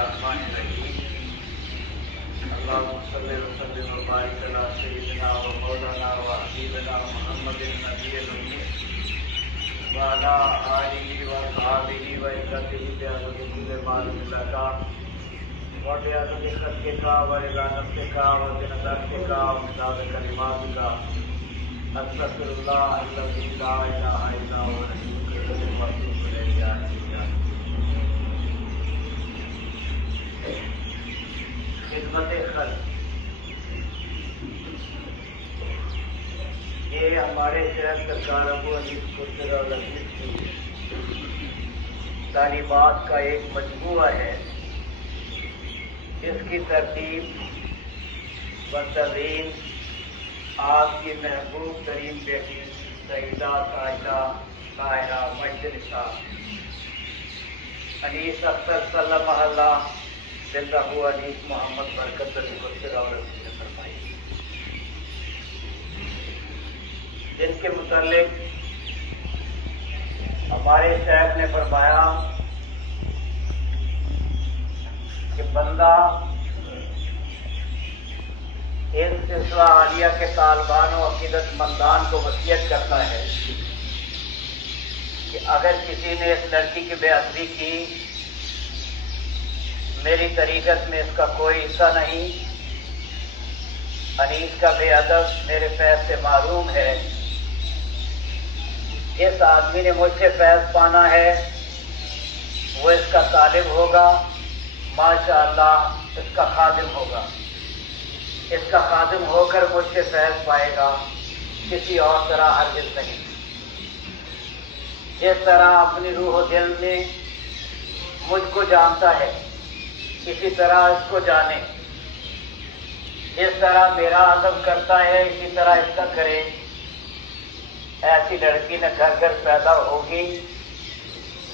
الرحمن الرحیم اللهم صل وسلم وبارك على سيدنا ومولانا وحبيبنا محمد النبي الأمي وعلى آله وصحبه وعزته بأهل كل مال لك وبأهل خلقك ورضا نفسك وزنة ومداد كلماتك أستغفر الله الذي لا إله إلا هو وأتوب إليه. خدمت خلق یہ ہمارے شہر سرکار ابو حنیف قدر العزیز کی تعلیمات کا ایک مجموعہ ہے جس کی ترتیب بنتظیم آپ کی محبوب ترین بیٹی سیدہ طاہرہ مجد نثار انیس اختر سلم اللہ بنت ابو حنیف محمد برکت علی قدر العزیز نے فرمائی، جن کے متعلق ہمارے شیخ نے فرمایا کہ بندہ ان سلسلہ عالیہ کے طالبان و عقیدت مندان کو وصیت کرتا ہے کہ اگر کسی نے اس لڑکی کی بے ادبی کی، میری طریقت میں اس کا کوئی حصہ نہیں، انیس کا بے ادب میرے فیض سے معروم ہے، اس آدمی نے مجھ سے فیض پانا ہے، وہ اس کا طالب ہوگا، ماشاءاللہ اس کا خادم ہوگا، اس کا خادم ہو کر مجھ سے فیض پائے گا، کسی اور طرح ہرگز نہیں۔ جس طرح اپنی روح و دل میں مجھ کو جانتا ہے اسی طرح اس کو جانے، جس طرح میرا ادب کرتا ہے اسی طرح اس کا کرے۔ ایسی لڑکی نہ گھر گھر پیدا ہوگی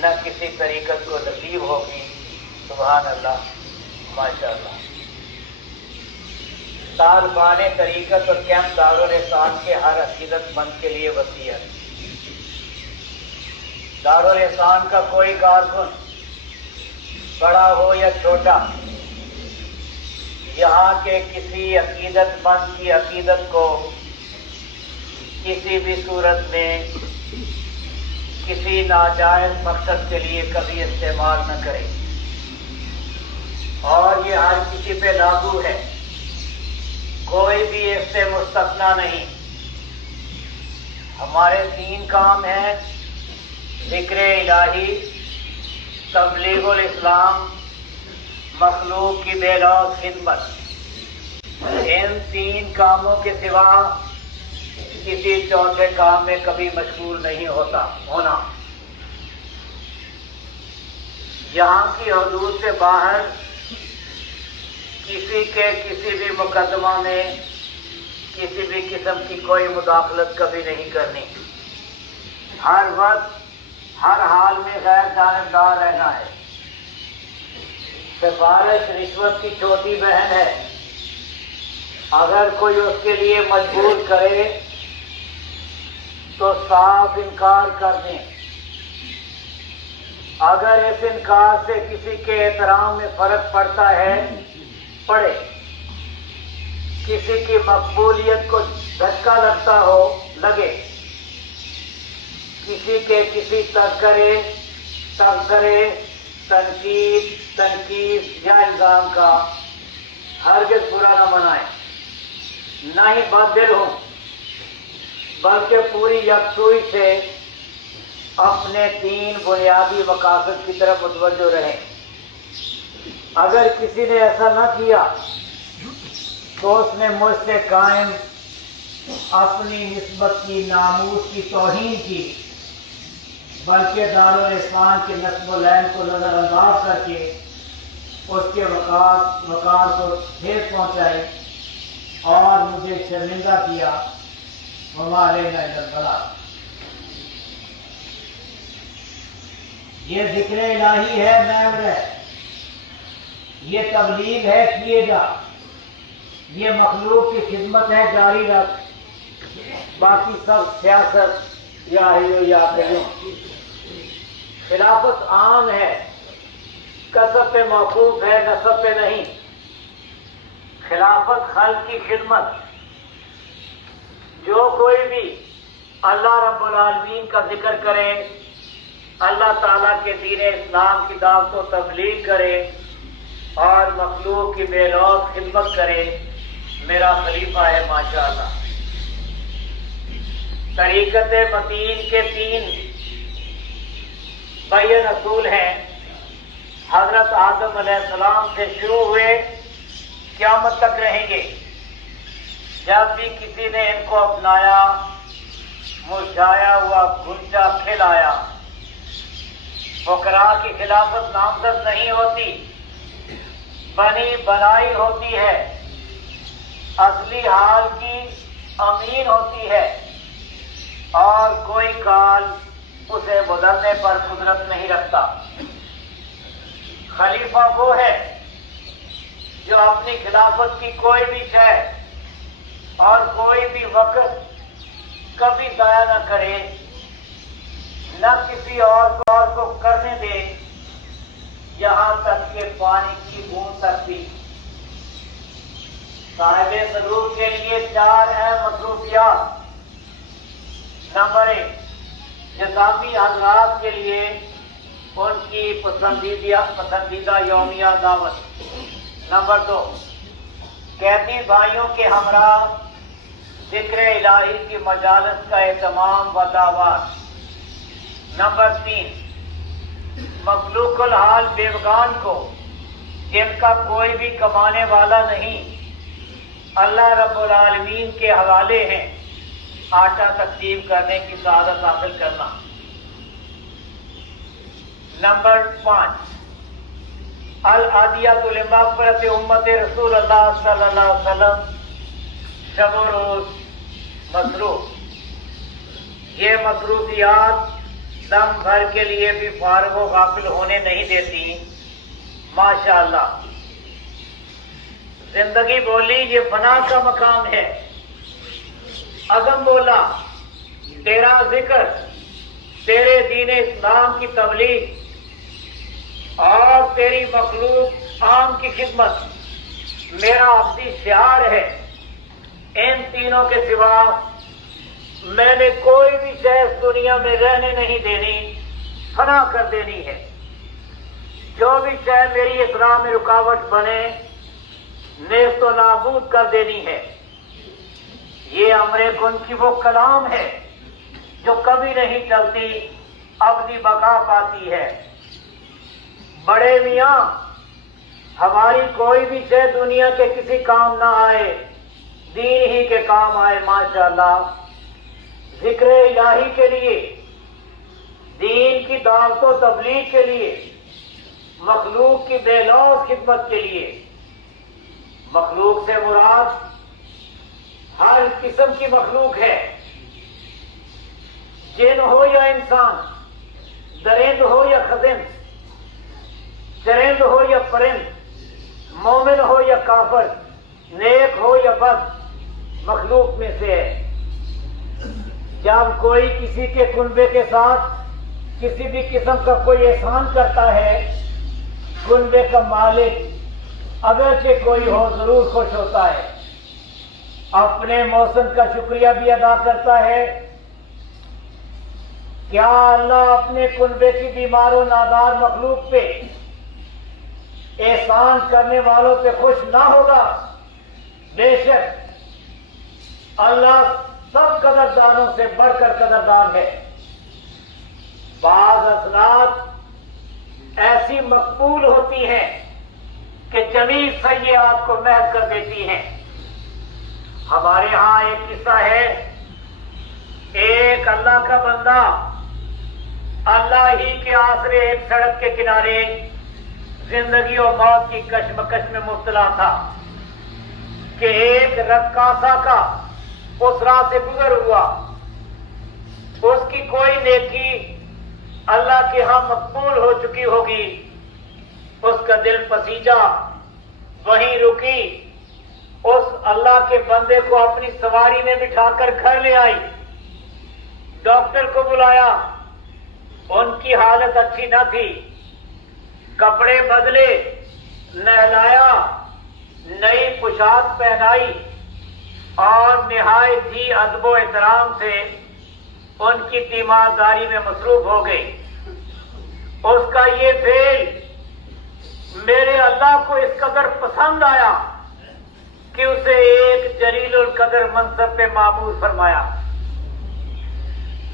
نہ کسی طریقت کو نصیب ہوگی۔ سبحان اللہ، ماشاء اللہ۔ طالبان طریقت اور کیمپ دارالحسان کے ہر عقیدت مند کے لیے وصیت۔ دارالحسان کا کوئی کارکن بڑا ہو یا چھوٹا، یہاں کے کسی عقیدت مند کی عقیدت کو کسی بھی صورت میں کسی ناجائز مقصد کے لیے کبھی استعمال نہ کرے، اور یہ ہر کسی پہ لاگو ہے، کوئی بھی اس سے مستثنیٰ نہیں۔ ہمارے 3 کام ہیں: ذکر الہی، تبلیغ الاسلام، مخلوق کی بے لوث خدمت۔ ان 3 کاموں کے سوا کسی چوتھے کام میں کبھی مشغول نہیں ہونا۔ یہاں کی حدود سے باہر کسی کے کسی بھی مقدمہ میں کسی بھی قسم کی کوئی مداخلت کبھی نہیں کرنی۔ ہر وقت ہر حال میں غیر جانبدار رہنا ہے۔ سفارش رشوت کی چھوٹی بہن ہے، اگر کوئی اس کے لیے مجبور کرے تو صاف انکار کر دیں۔ اگر اس انکار سے کسی کے احترام میں فرق پڑتا ہے پڑے، کسی کی مقبولیت کو دھکا لگتا ہو لگے، کسی کے کسی تذکرے، تنقید یا الزام کا ہرگز برا نہ منائیں، نہ ہی بد-دل ہوں، بلکہ پوری یکسوئی سے اپنے 3 بنیادی مقاصد کی طرف متوجہ رہیں۔ اگر کسی نے ایسا نہ کیا تو اس نے مجھ سے قائم اپنی نسبت کی ناموس کی توہین کی، بلکہ دارالحسان کے نصب العین کو نظر انداز کر کے اس کے وقار کو ٹھیس پہنچائی اور مجھے شرمندہ کیا۔ وما علینا الا البلاغ۔ یہ ذکر الہی ہے، محور ہے، یہ تبلیغ ہے، کیے جا، یہ مخلوق کی خدمت ہے، جاری رکھ، باقی سب سیاست یا قیوم۔ خلافت عام ہے، کسب پہ موقوف ہے، نسب پہ نہیں۔ خلافت خلق کی خدمت، جو کوئی بھی اللہ رب العالمین کا ذکر کرے، اللہ تعالیٰ کے دین اسلام کی دعوت و تبلیغ کرے اور مخلوق کی بے لوث خدمت کرے، میرا خلیفہ ہے ماشاءاللہ۔ طریقت متین کے 3 بیان اصول ہیں، حضرت آدم علیہ السلام سے شروع ہوئے قیامت تک رہیں گے۔ جب بھی کسی نے ان کو اپنایا، مرجھایا ہوا گھنچا کھلایا۔ فقراء کی خلافت نامزد نہیں ہوتی، بنی بنائی ہوتی ہے، اصلی حال کی امین ہوتی ہے، اور کوئی کال اسے بدلنے پر قدرت نہیں رکھتا۔ خلیفہ وہ ہے جو اپنی خلافت کی کوئی بھی شے اور کوئی بھی وقت کبھی ضائع نہ کرے، نہ کسی اور کو کرنے دے، یہاں تک کہ پانی کی بوند تک بھی۔ صاحب ضرور کے لیے 4 اہم مصروفیات۔ نمبر 1، نظامی حضرات کے لیے ان کی پسندیدہ یومیہ دعوت۔ نمبر 2، قیدی بھائیوں کے ہمراہ ذکر الہی کی مجالس کا اہتمام و دعوات۔ نمبر 3، مخلوق الحال بیوگان کو، جن کا کوئی بھی کمانے والا نہیں، اللہ رب العالمین کے حوالے ہیں، آٹا تقسیم کرنے کی سعادت حاصل کرنا۔ نمبر 5، العادیۃ لمغفرۃ امت رسول اللہ صلی اللہ علیہ وسلم، شب و روز مصروف۔ یہ مصروفیات دم بھر کے لیے بھی فارغ و غافل ہونے نہیں دیتی ماشاءاللہ۔ زندگی بولی یہ فنا کا مقام ہے، عزم بولا تیرا ذکر، تیرے دین اسلام کی تبلیغ اور تیری مخلوق عام کی خدمت میرا ابدی شعار ہے۔ ان تینوں کے سوا میں نے کوئی بھی شے اس دنیا میں رہنے نہیں دینی، فنا کر دینی ہے۔ جو بھی شے میری اصلاح میں رکاوٹ بنے، نیست و نابود کر دینی ہے۔ یہ امر کن کی وہ کلام ہے جو کبھی نہیں چلتی، ابدی بقا پاتی ہے۔ بڑے میاں، ہماری کوئی بھی شے دنیا کے کسی کام نہ آئے، دین ہی کے کام آئے ماشاءاللہ۔ ذکر الہی کے لیے، دین کی دعوت و تبلیغ کے لیے، مخلوق کی بے لوث خدمت کے لیے۔ مخلوق سے مراد ہر قسم کی مخلوق ہے، جن ہو یا انسان، درند ہو یا خزند، چرند ہو یا پرند، مومن ہو یا کافر، نیک ہو یا بد، مخلوق میں سے ہے۔ جب کوئی کسی کے کنبے کے ساتھ کسی بھی قسم کا کوئی احسان کرتا ہے، کنبے کا مالک اگرچہ کوئی ہو ضرور خوش ہوتا ہے، اپنے موسم کا شکریہ بھی ادا کرتا ہے۔ کیا اللہ اپنے کنبے کی بیمار و نادار مخلوق پہ، احسان کرنے والوں پہ خوش نہ ہوگا؟ بے شک اللہ سب قدردانوں سے بڑھ کر قدردان ہے۔ بعض حسنات ایسی مقبول ہوتی ہیں کہ جمیل سیئات کو محو کر دیتی ہیں۔ ہمارے ہاں ایک قصہ ہے، ایک اللہ کا بندہ اللہ ہی کے آسرے ایک سڑک کے کنارے زندگی و موت کی کشمکش میں مبتلا تھا کہ ایک رقاصہ کا اس راہ سے گزر ہوا۔ اس کی کوئی نیکی اللہ کے ہاں مقبول ہو چکی ہوگی، اس کا دل پسیجا، وہیں رکی، اس اللہ کے بندے کو اپنی سواری میں بٹھا کر گھر لے آئی، ڈاکٹر کو بلایا، ان کی حالت اچھی نہ تھی، کپڑے بدلے، نہلایا، نئی پوشاک پہنائی اور نہایت ہی ادب و احترام سے ان کی تیمارداری میں مصروف ہو گئی۔ اس کا یہ فعل میرے اللہ کو اس قدر پسند آیا کہ اسے ایک جلیل القدر منصب پہ معمور فرمایا۔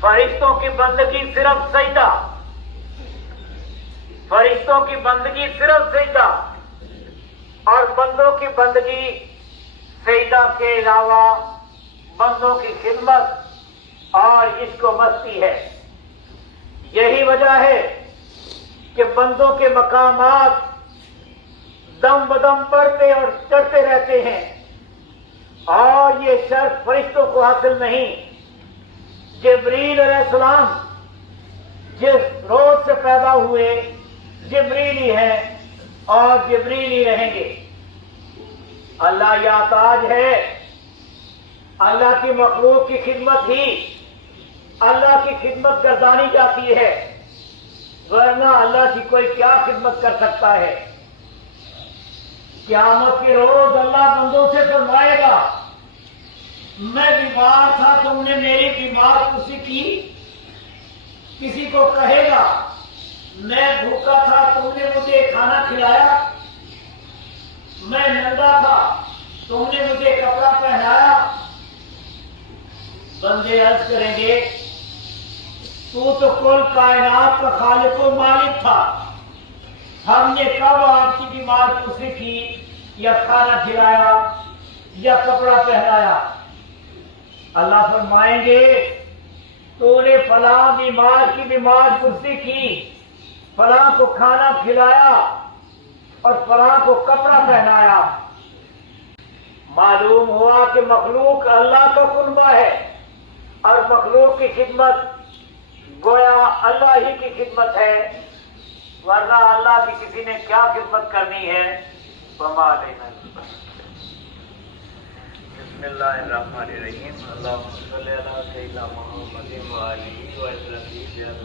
فرشتوں کی بندگی صرف سجدہ، فرشتوں کی بندگی صرف سجدہ، اور بندوں کی بندگی سجدہ کے علاوہ بندوں کی خدمت اور عشق و مستی ہے۔ یہی وجہ ہے کہ بندوں کے مقامات دم بدم بڑھتے اور چڑھتے رہتے ہیں، اور یہ شرف فرشتوں کو حاصل نہیں۔ جبریل علیہ السلام جس روز سے پیدا ہوئے جبریل ہی ہیں اور جبریل ہی رہیں گے۔ اللہ یا تاج ہے، اللہ کی مخلوق کی خدمت ہی اللہ کی خدمت گردانی جاتی ہے، ورنہ اللہ کی کوئی کیا خدمت کر سکتا ہے۔ قیامت کے روز اللہ بندوں سے فرمائے گا، میں بیمار تھا، تم نے میری بیمار پرسی کی۔ کسی کو کہے گا میں بھوکا تھا، تم نے مجھے کھانا کھلایا۔ میں ننگا تھا، تم نے مجھے کپڑا پہنایا۔ بندے عرض کریں گے تو کل کائنات کا خالق و مالک تھا، ہم نے کب آپ کی بیمار پرسی کی یا کھانا کھلایا یا کپڑا پہنایا؟ اللہ فرمائیں گے تو نے فلاں بیمار کی بیمار پرسی کی، فلاں کو کھانا کھلایا اور فلاں کو کپڑا پہنایا۔ معلوم ہوا کہ مخلوق اللہ کا قربہ ہے، اور مخلوق کی خدمت گویا اللہ ہی کی خدمت ہے، ورنہ اللہ کی کسی نے کیا خدمت کرنی ہے۔ وما علینا۔ بسم اللہ الرحمن الرحیم۔ اللہم صلی علی سیدنا محمد وآلہ وصحبہ وسلم۔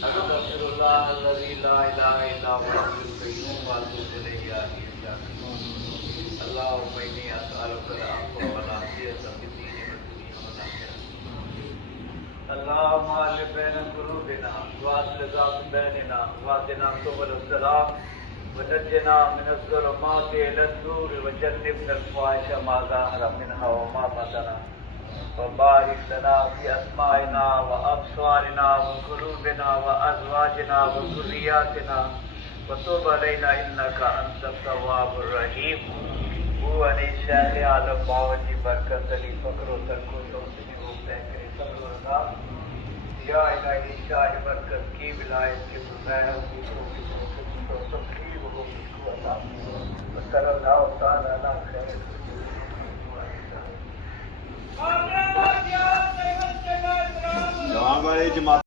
استغفر اللہ الذی لا الہ الا هو الحی القیوم واتوب الیہ۔ اللہم انی اسألک العفو والعافیۃ فی الدین والدنیا والآخرہ۔ اللہم الف بین قلوبنا واصلح ذات بیننا واہدنا سبل السلام ونجنا من الظلمات إلى النور وجنبنا الفواحش ما ظهر منها وما بطن وبارك لنا في أسماعنا وأبصارنا وقلوبنا وأزواجنا وذرياتنا وتب علينا إنك أنت التواب الرحيم۔ هو الشيخ عالم باوجی برکت علی فقر و ترک و توسنی و بہتری صبر و رضا یا الہی شاہ برکت کی ولایت کے فرمائے حضور کی توفیق و تقریر و حکم کو عطا صلی اللہ تعالی علی خیر۔ جواب ہے جماعت